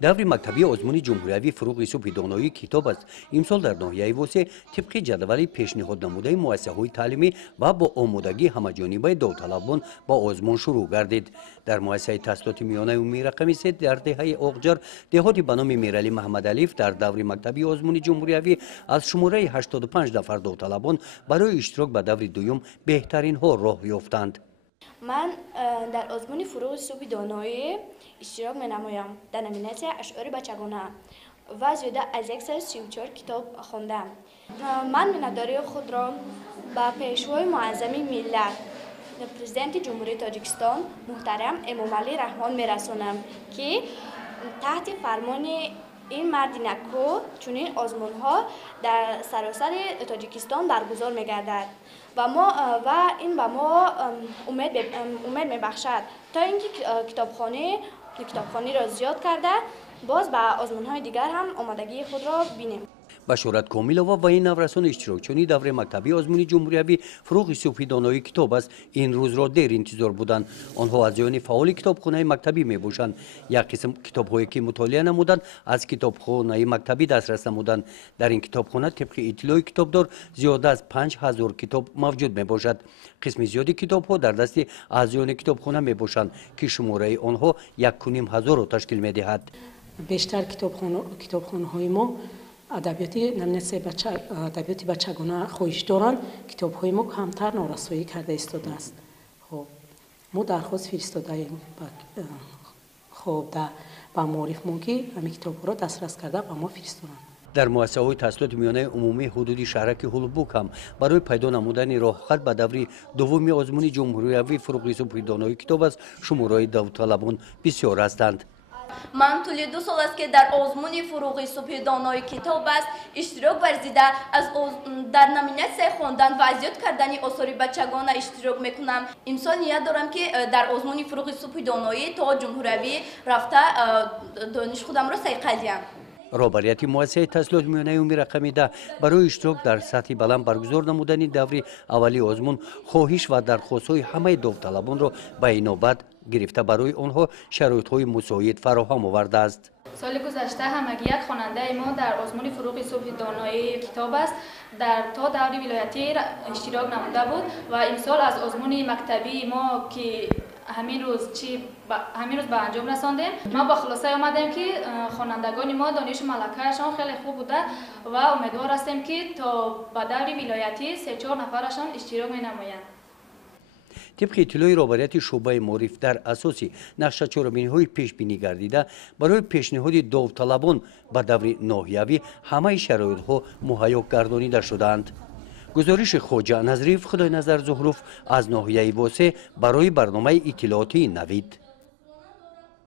даври мактаби озмуни ҷумҳуриявӣ фуруғи субҳи доноӣ китоб аст. имсол дар ноҳияи восе тибқи ҷадвали пешниҳоднамудаи муассисаҳои таълимӣ ва бо омодагии ҳамаҷонибаи довталабон ба озмун шурӯъ гардид. дар муассисаи таҳсилоти миёнаи умумии рақами 3 дар деҳаи оғҷар деҳоти ба номи мирали маҳмадалиев дар даври мактаби озмуни ҷумҳуриявӣ аз шумораи 85 нафар довталабон барои иштирок ба даври дуюм беҳтаринҳо роҳ ёфтанд. من در آزمون فروغ صبح دانایی اشتراک می‌نمایم. در نامیناسیون اشعار بچگانه و زیاده از 134 کتاب خواندم. من میناداری خود را به پیشوای معظم ملت پرزیدنت جمهوری تاجیکستان محترم امامعلی رحمان میرسانم که تحت فرمان این مرد نکو چنین آزمون‌ها در سراسر تاجیکستان برگزار می‌گردد و این به ما امید می‌بخشد تا اینکه کتابخوانی را زیاد کرده باز به آزمون‌های دیگر هم آمادگی خود را بینیم. башорат комилова ва ин наврасон иштирокчиёни давраи мактаби озмуни ҷумҳуриявӣ фуруғи субҳи доноӣ китоб аст ин рӯзро дер интизор буданд. онҳо аз ҷоёни фаъоли китобхонаи мактабӣ мебошанд. як қисм китобҳое ки мутолиа намуданд аз китобхонаи мактабӣ дастрас намуданд. дар ин китобхона тибқи иттилои китобдор зиёда аз 5000 китоб мавҷуд мебошад. қисми зиёди китобҳо дар дасти аъзоёни китобхона мебошанд ки шумораи онҳо 1500-ро ташкил медиҳад. бештар китобхонаҳои мо адабиёти бачагона хоҳиш доранд. китобҳои мо камтар норасоӣ карда истодааст. мо дархост фиристодаем ба маорифмон ки ҳамин китобҳоро дастрас карда ба мо фиристонанд. дар муассисаҳои таҳсилоти миёнаи умумӣ ҳудуди шаҳраки ҳулбук ҳам барои пайдо намудани роҳхат ба даври дуввуми озмуни ҷумҳуриявӣ фуруғи субҳи доноӣ китоб аст шумораи давталабон бисёр ҳастанд. من طول 2 سال است که در آزمون فروغ صبح دانایی کتاب است اشتراک ورزیده در نامیناسیون خواندن و زیاد کردن آثار بچگانه اشتراک میکنم. امسال نیت دارم که در آزمون فروغ صبح دانایی تا جمهوریوی رفته دانش خودم را صیقل دهم. роҳбарияти муассисаи таҳсилоти миёнаи умумии рақами 10 барои иштирок дар сатҳи баланд баргузор намудани даври аввали озмун хоҳиш ва дархостҳои ҳамаи довталабонро ба инобат гирифта барои онҳо шароитҳои мусоид фароҳам овардааст. سال گذشته همگی یک خواننده ما در آزمون فروغ صبح دانایی کتاب است تا دوره ولایتی اشتراک نموده بود و امسال از آزمون مکتبی ما که همین روز به انجام رساندیم. ما با خلاصه آمدیم که خوانندگان ما دانش و ملکه‌شان خیلی خوب بوده و امیدوار هستیم که تا به دوره ولایتی 3-4 نفرشان اشتراک می‌نمایند. طبق اطلاعی роҳбарияти шӯъбаи маориф дар асоси нақшачорабиниҳои пешбинӣ гардида барои пешниҳоди довталабон ба даври ноҳиявӣ ҳамаи шароитҳо муҳайё гардонида шудаанд. гузориши хоҷа назриев, худойназар зуҳруф аз ноҳияи восе барои барномаи иттилооти Навид.